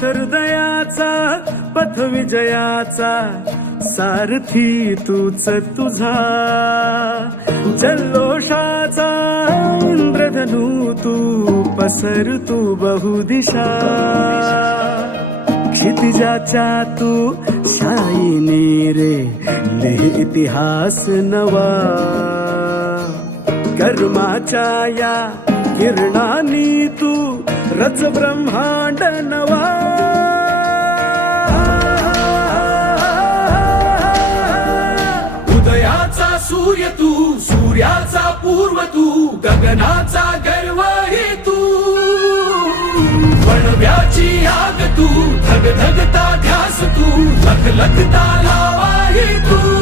हृदयाचा पथ विजयाचा सारथी तूच तुझा, जल्लोषाचा इंद्रधनू तू पसर तू बहुदिशा, क्षितिजाच्या तू शाईनी रे लिह इतिहास नवा, कर्माच्या या किरणानी तू रच ब्रह्मांड नवा, उदयाचा सूर्य तू सूर्याचा पूर्व तू, गगनाचा गर्व हे तू, वणव्याची आग तू, धगधगता ध्यास तू, लखलखता लावा हे तू.